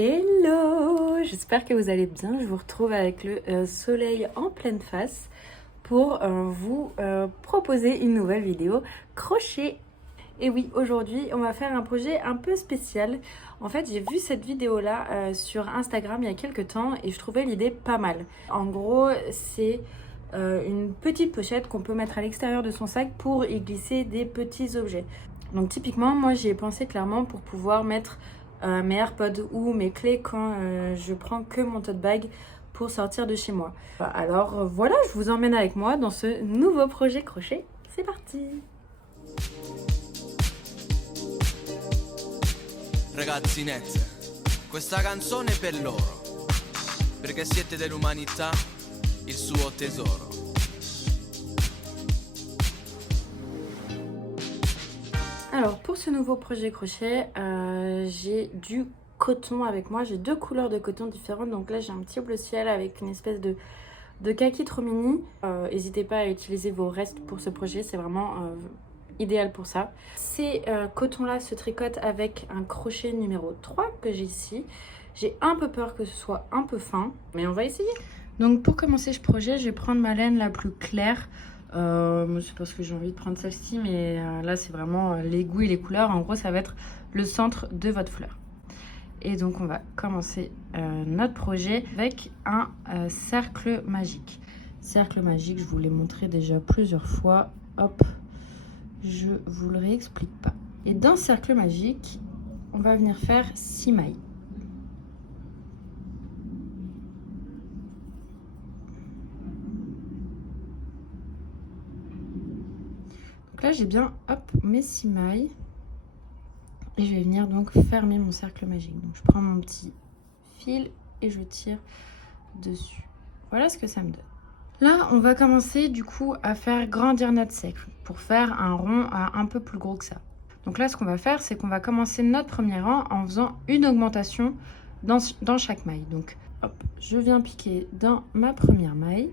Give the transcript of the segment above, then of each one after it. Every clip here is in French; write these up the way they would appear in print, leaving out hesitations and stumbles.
Hello, j'espère que vous allez bien. Je vous retrouve avec le soleil en pleine face pour vous proposer une nouvelle vidéo crochet. Et oui, aujourd'hui, on va faire un projet un peu spécial. En fait, j'ai vu cette vidéo-là sur Instagram il y a quelques temps et je trouvais l'idée pas mal. En gros, c'est une petite pochette qu'on peut mettre à l'extérieur de son sac pour y glisser des petits objets. Donc typiquement, moi j'y ai pensé clairement pour pouvoir mettre mes AirPods ou mes clés quand je prends que mon tote bag pour sortir de chez moi. Alors voilà, je vous emmène avec moi dans ce nouveau projet crochet. C'est parti! Ragazzinette, questa canzone è per loro, perché siete dell'umanità, il suo tesoro. Alors pour ce nouveau projet crochet, j'ai du coton avec moi. J'ai deux couleurs de coton différentes. Donc là j'ai un petit bleu ciel avec une espèce de kaki trop mini. N'hésitez pas à utiliser vos restes pour ce projet, c'est vraiment idéal pour ça. Ces cotons là se tricotent avec un crochet numéro 3 que j'ai ici. J'ai un peu peur que ce soit un peu fin, mais on va essayer. Donc pour commencer ce projet, je vais prendre ma laine la plus claire. C'est parce que j'ai envie de prendre celle-ci, mais là c'est vraiment les goûts et les couleurs. En gros ça va être le centre de votre fleur. Et donc on va commencer notre projet avec un cercle magique. Cercle magique, je vous l'ai montré déjà plusieurs fois. Hop, je vous le réexplique pas. Et dans ce cercle magique, on va venir faire 6 mailles. Donc là j'ai bien mes 6 mailles et je vais venir donc fermer mon cercle magique. Donc je prends mon petit fil et je tire dessus. Voilà ce que ça me donne. Là on va commencer du coup à faire grandir notre cercle pour faire un rond un peu plus gros que ça. Donc là ce qu'on va faire, c'est qu'on va commencer notre premier rang en faisant une augmentation dans chaque maille. Donc hop, je viens piquer dans ma première maille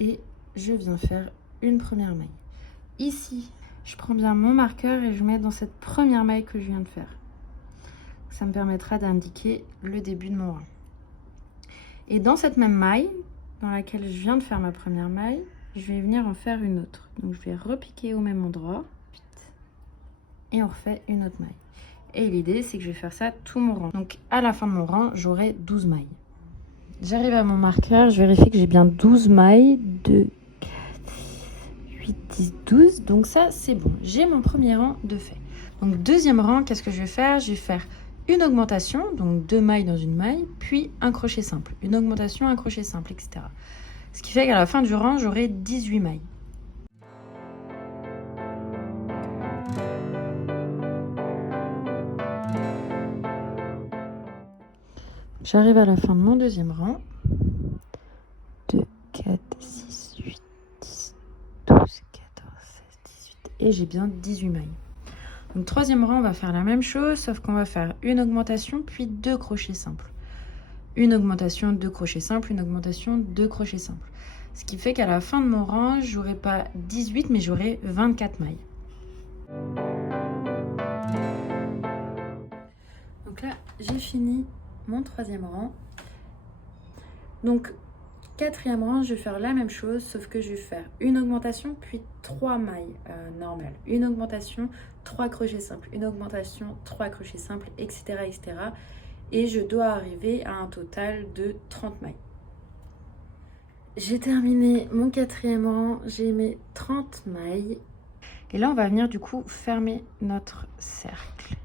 et je viens faire une première maille. Ici, je prends bien mon marqueur et je mets dans cette première maille que je viens de faire. Ça me permettra d'indiquer le début de mon rang. Et dans cette même maille, dans laquelle je viens de faire ma première maille, je vais venir en faire une autre. Donc je vais repiquer au même endroit et on refait une autre maille. Et l'idée, c'est que je vais faire ça tout mon rang. Donc à la fin de mon rang, j'aurai 12 mailles. J'arrive à mon marqueur, je vérifie que j'ai bien 12 mailles. 2, 8, 10, 12. Donc ça, c'est bon. J'ai mon premier rang de fait. Donc deuxième rang, qu'est-ce que je vais faire? Je vais faire une augmentation, donc 2 mailles dans une maille, puis un crochet simple. Une augmentation, un crochet simple, etc. Ce qui fait qu'à la fin du rang, j'aurai 18 mailles. J'arrive à la fin de mon deuxième rang. 2, 4, 6, 8, 10, 12, 14, 16, 18. Et j'ai bien 18 mailles. Donc troisième rang, on va faire la même chose, sauf qu'on va faire une augmentation, puis 2 crochets simples. Une augmentation, 2 crochets simples, une augmentation, 2 crochets simples. Ce qui fait qu'à la fin de mon rang, j'aurai pas 18, mais j'aurai 24 mailles. Donc là, j'ai fini mon troisième rang. Donc quatrième rang, je vais faire la même chose, sauf que je vais faire une augmentation, puis 3 mailles normales. Une augmentation, 3 crochets simples, une augmentation, 3 crochets simples, etc., etc. Et je dois arriver à un total de 30 mailles. J'ai terminé mon quatrième rang, j'ai mes 30 mailles. Et là, on va venir du coup fermer notre cercle.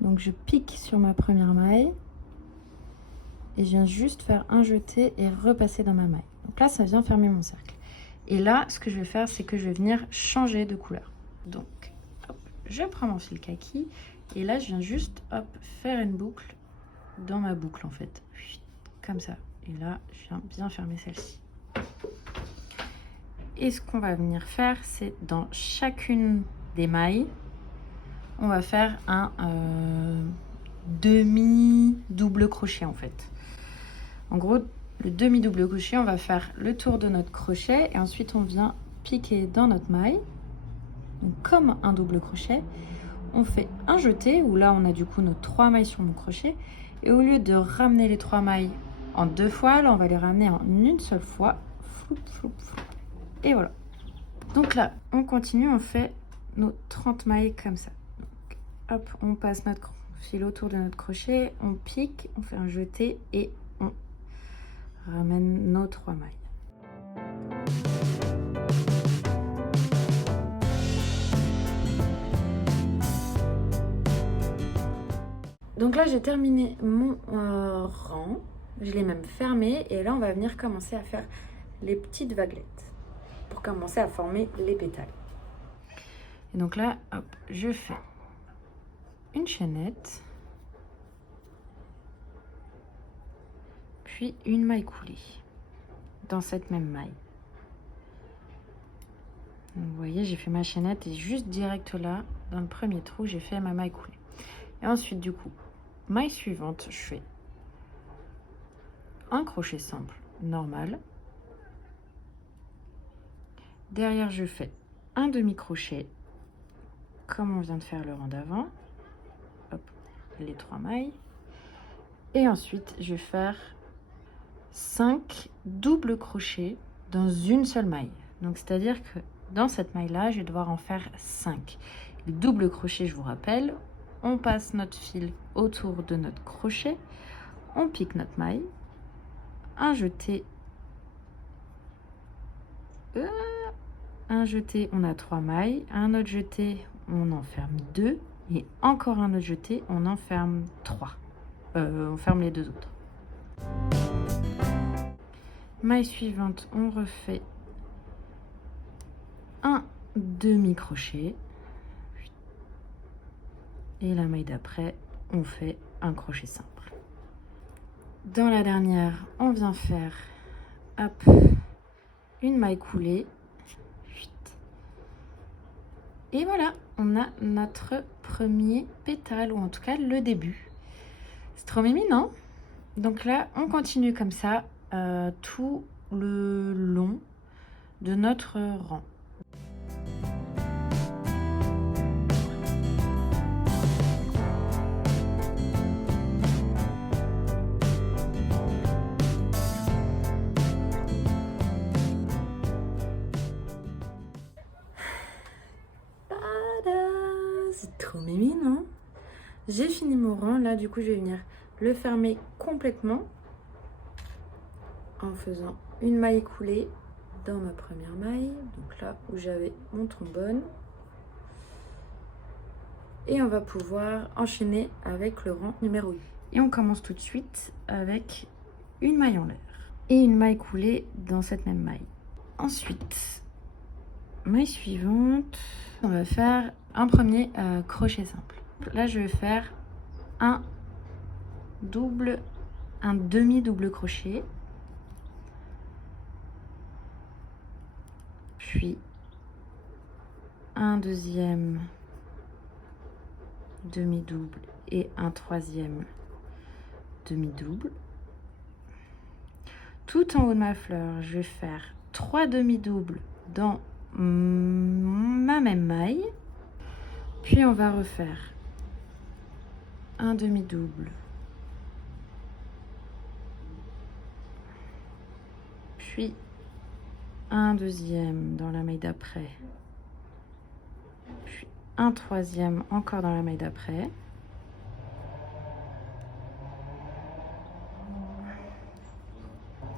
Donc je pique sur ma première maille et je viens juste faire un jeté et repasser dans ma maille. Donc là, ça vient fermer mon cercle. Et là, ce que je vais faire, c'est que je vais venir changer de couleur. Donc, hop, je prends mon fil kaki et là, je viens juste faire une boucle dans ma boucle en fait. Comme ça. Et là, je viens bien fermer celle-ci. Et ce qu'on va venir faire, c'est dans chacune des mailles, on va faire un demi-double crochet en fait. En gros, le demi-double crochet, on va faire le tour de notre crochet et ensuite on vient piquer dans notre maille. Donc comme un double crochet, on fait un jeté où là on a du coup nos 3 mailles sur mon crochet, et au lieu de ramener les 3 mailles en 2 fois, là on va les ramener en une seule fois. Floup, floup, floup. Et voilà. Donc là on continue, on fait nos 30 mailles comme ça. Donc, hop, on passe notre fil autour de notre crochet, on pique, on fait un jeté et on ramène nos 3 mailles. Donc là j'ai terminé mon rang, je l'ai même fermé, et là on va venir commencer à faire les petites vaguelettes pour commencer à former les pétales. Et donc là, hop, je fais une chaînette, puis une maille coulée dans cette même maille. Donc vous voyez, j'ai fait ma chaînette et juste direct là, dans le premier trou, j'ai fait ma maille coulée. Et ensuite, du coup, maille suivante, je fais un crochet simple normal. Derrière, je fais un demi-crochet comme on vient de faire le rang d'avant. Hop, les 3 mailles. Et ensuite, je vais faire 5 doubles crochets dans une seule maille. Donc, c'est-à-dire que dans cette maille-là, je vais devoir en faire 5. Le double crochet, je vous rappelle, on passe notre fil autour de notre crochet, on pique notre maille, un jeté, on a 3 mailles, un autre jeté, on en ferme 2, et encore un autre jeté, on en ferme 3. On ferme les 2 autres. Maille suivante, on refait un demi-crochet. Et la maille d'après, on fait un crochet simple. Dans la dernière, on vient faire hop, une maille coulée. Et voilà, on a notre premier pétale, ou en tout cas le début. C'est trop mimi, non? Donc là, on continue comme ça tout le long de notre rang. C'est trop mimi, non? J'ai fini mon rang. Là, du coup, je vais venir le fermer complètement en faisant une maille coulée dans ma première maille. Donc là où j'avais mon trombone. Et on va pouvoir enchaîner avec le rang numéro 8. Et on commence tout de suite avec une maille en l'air et une maille coulée dans cette même maille. Ensuite, maille suivante, on va faire un premier crochet simple. Là, je vais faire un demi-double crochet, puis un deuxième demi-double et un troisième demi-double. Tout en haut de ma fleur, je vais faire 3 demi-doubles dans ma même maille, puis on va refaire un demi-double, puis un deuxième dans la maille d'après, puis un troisième encore dans la maille d'après,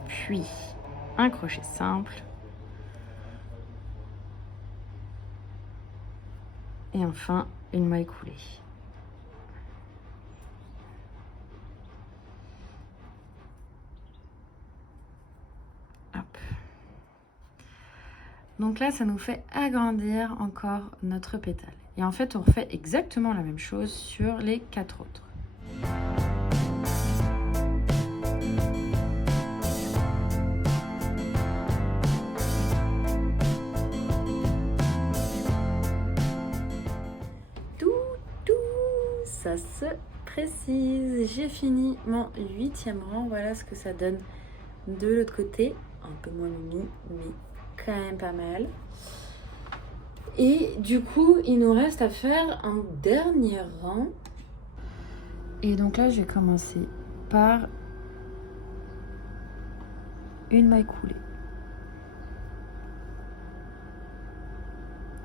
puis un crochet simple, et enfin une maille coulée. Hop. Donc là, ça nous fait agrandir encore notre pétale. Et en fait, on refait exactement la même chose sur les 4 autres. Ça se précise. J'ai fini mon 8e rang. Voilà ce que ça donne de l'autre côté. Un peu moins mimi, mais quand même pas mal. Et du coup, il nous reste à faire un dernier rang. Et donc là, je vais commencer par une maille coulée.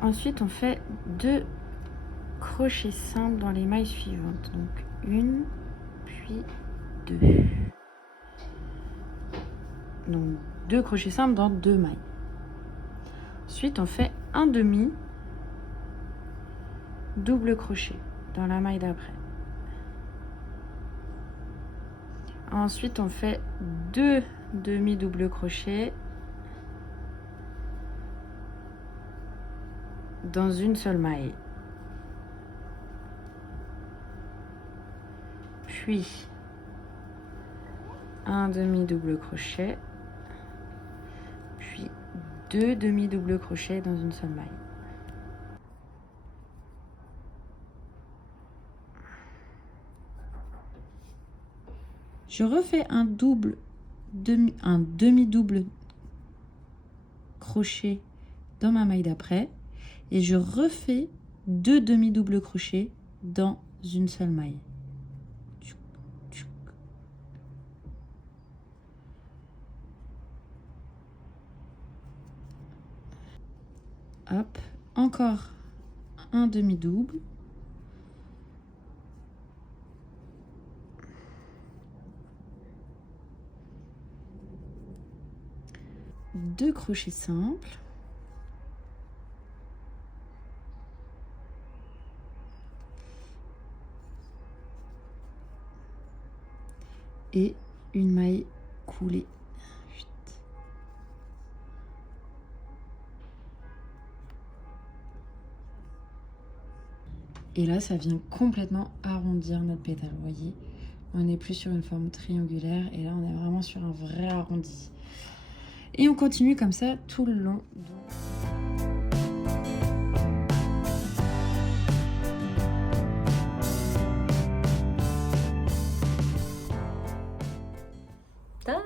Ensuite, on fait 2 crochets simples dans les mailles suivantes. Donc 1, puis 2. Donc 2 crochets simples dans 2 mailles. Ensuite, on fait un demi double crochet dans la maille d'après. Ensuite, on fait 2 demi double crochets dans une seule maille. Puis un demi double crochet, puis 2 demi double crochets dans une seule maille. Je refais un demi double crochet dans ma maille d'après et je refais 2 demi double crochets dans une seule maille. Hop, encore un demi double. Deux crochets simples. Et une maille coulée. Et là, ça vient complètement arrondir notre pétale. Vous voyez, on n'est plus sur une forme triangulaire et là, on est vraiment sur un vrai arrondi. Et on continue comme ça tout le long. Tadam!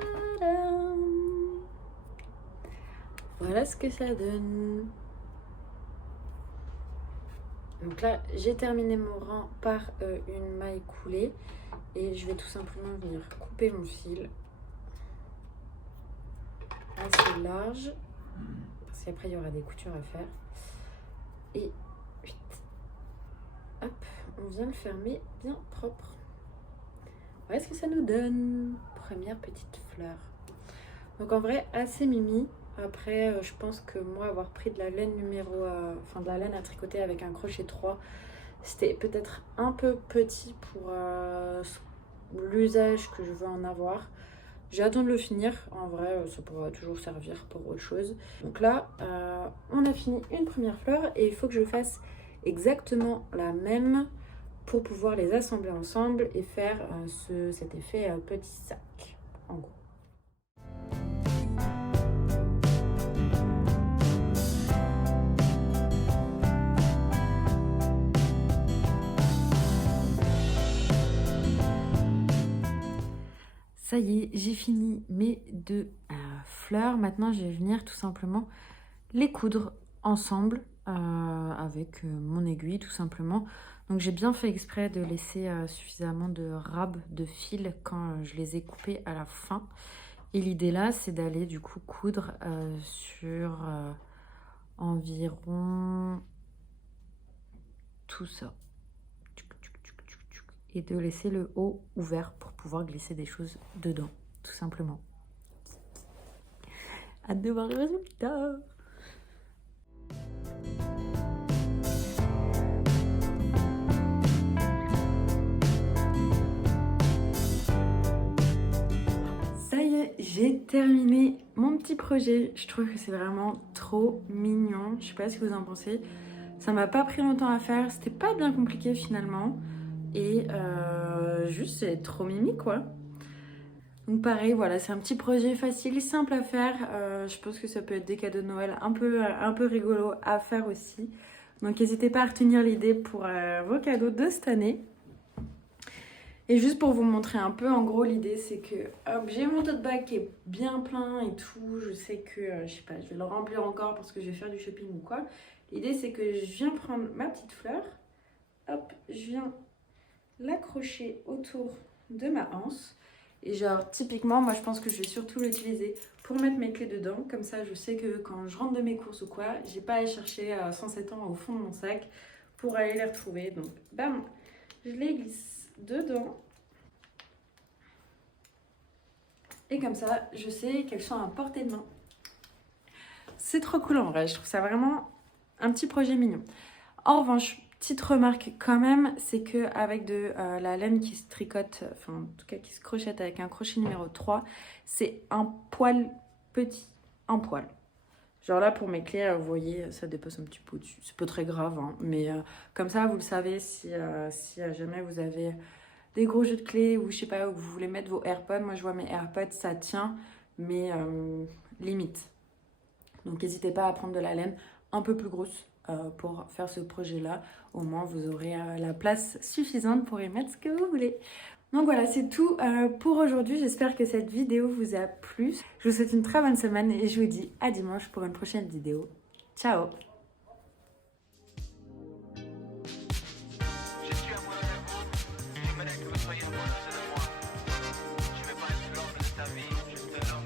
Voilà ce que ça donne. Donc là, j'ai terminé mon rang par une maille coulée et je vais tout simplement venir couper mon fil assez large parce qu'après il y aura des coutures à faire. Et hop, on vient le fermer bien propre. Voilà ce que ça nous donne. Première petite fleur. Donc en vrai, assez mimi. Après, je pense que moi, avoir pris de la laine de la laine à tricoter avec un crochet 3, c'était peut-être un peu petit pour l'usage que je veux en avoir. J'ai hâte de le finir. En vrai, ça pourra toujours servir pour autre chose. Donc là, on a fini une première fleur et il faut que je fasse exactement la même pour pouvoir les assembler ensemble et faire cet effet petit sac, en gros. Ça y est, j'ai fini mes 2 fleurs. Maintenant, je vais venir tout simplement les coudre ensemble avec mon aiguille, tout simplement. Donc, j'ai bien fait exprès de laisser suffisamment de rabs de fil quand je les ai coupés à la fin. Et l'idée là, c'est d'aller du coup coudre sur environ tout ça. Et de laisser le haut ouvert pour pouvoir glisser des choses dedans, tout simplement. Hâte de voir le résultat. Ça y est, j'ai terminé mon petit projet. Je trouve que c'est vraiment trop mignon. Je sais pas ce que vous en pensez. Ça m'a pas pris longtemps à faire. C'était pas bien compliqué finalement. Et juste, c'est trop mimi, quoi. Donc pareil, voilà, c'est un petit projet facile, simple à faire. Je pense que ça peut être des cadeaux de Noël un peu rigolo à faire aussi. Donc n'hésitez pas à retenir l'idée pour vos cadeaux de cette année. Et juste pour vous montrer un peu, en gros, l'idée c'est que j'ai mon tote bag qui est bien plein et tout. Je sais que, je sais pas, je vais le remplir encore parce que je vais faire du shopping ou quoi. L'idée c'est que je viens prendre ma petite fleur, hop, je viens l'accrocher autour de ma anse. Et genre typiquement moi je pense que je vais surtout l'utiliser pour mettre mes clés dedans. Comme ça je sais que quand je rentre de mes courses ou quoi, j'ai pas à aller chercher 107 ans au fond de mon sac pour aller les retrouver. Donc bam, je les glisse dedans. Et comme ça je sais qu'elles sont à portée de main. C'est trop cool en vrai, je trouve ça vraiment un petit projet mignon. En revanche, petite remarque quand même, c'est que avec de la laine qui se tricote, enfin en tout cas qui se crochette avec un crochet numéro 3, c'est un poil petit, un poil. Genre là pour mes clés, vous voyez, ça dépasse un petit peu au-dessus. C'est pas très grave, hein, mais comme ça vous le savez, si jamais vous avez des gros jeux de clés ou je sais pas, où vous voulez mettre vos AirPods, moi je vois mes AirPods, ça tient, mais limite. Donc n'hésitez pas à prendre de la laine un peu plus grosse pour faire ce projet-là. Au moins, vous aurez la place suffisante pour y mettre ce que vous voulez. Donc voilà, c'est tout pour aujourd'hui. J'espère que cette vidéo vous a plu. Je vous souhaite une très bonne semaine et je vous dis à dimanche pour une prochaine vidéo. Ciao! Je suis amoureux de vous, j'aimerais que vous soyez amoureuse de moi. Je vais pas être l'homme de ta vie, juste l'homme